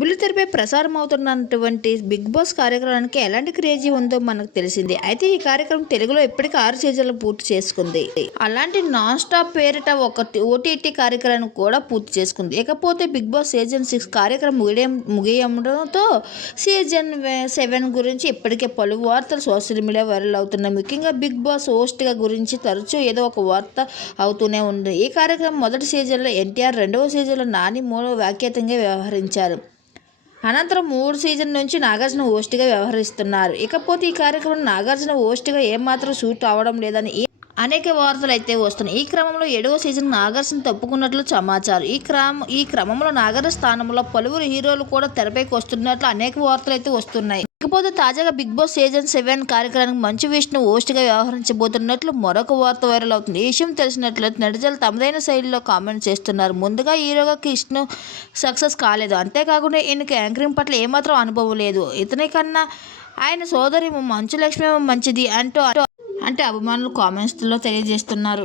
బుల్లితెరపై ప్రసారం అవుతున్నటువంటి big boss కార్యక్రమానికి ఎలాంటి క్రేజీ ఉందో మనకు తెలిసింది. అయితే ఈ కార్యక్రమం తెలుగులో ఇప్పటికీ ఆరు సీజన్లు పూర్తి చేసుకుంది. అలాంటి నాన్ స్టాప్ పేరిట ఒక ఓటీటీ కార్యక్రమం కూడా పూర్తి చేసుకుంది. ఇకపోతే బిగ్ బాస్ సీజన్ సిక్స్ కార్యక్రమం ముగియ ముగియడంతో సీజన్ సెవెన్ గురించి ఇప్పటికే పలు వార్తలు సోషల్ మీడియా వైరల్ అవుతున్నాయి ముఖ్యంగా బిగ్ బాస్ హోస్ట్గా గురించి తరచూ ఏదో ఒక వార్త అవుతూనే ఉంది. ఈ కార్యక్రమం మొదటి సీజన్లో ఎన్టీఆర్ రెండవ సీజన్లో నాని మూడవ వ్యాఖ్యాతంగా వ్యవహరించారు. అనంతరం మూడు సీజన్ నుంచి నాగార్జున హోస్ట్గా వ్యవహరిస్తున్నారు. ఇకపోతే ఈ కార్యక్రమం నాగార్జున హోస్ట్గా ఏమాత్రం సూట్ అవ్వడం లేదని అనేక వార్తలు అయితే వస్తున్నాయి. ఈ క్రమంలో ఏడవ సీజన్ నాగార్జున తప్పుకున్నట్లు సమాచారం. ఈ క్రమ ఈ క్రమంలో నాగార్జున స్థానంలో పలువురు హీరోలు కూడా తెరపైకి వస్తున్నట్లు అనేక వార్తలు అయితే వస్తున్నాయి. ఇకపోతే తాజాగా బిగ్ బాస్ సీజన్ సెవెన్ కార్యక్రమానికి మంచు విష్ణు హోస్ట్గా వ్యవహరించబోతున్నట్లు మరొక వార్త వైరల్ అవుతుంది. ఈ విషయం తెలిసినట్లయితే నెటిజన్లు తమదైన శైలిలో కామెంట్ చేస్తున్నారు. ముందుగా హీరోగా కృష్ణ సక్సెస్ కాలేదు. అంతేకాకుండా ఈయనకి యాంకరింగ్ పట్ల ఏమాత్రం అనుభవం లేదు. ఇతని కన్నా ఆయన సోదరి మంచు లక్ష్మి మంచిది అంటూ అంటే అభిమానులు కామెంట్స్లో తెలియజేస్తున్నారు.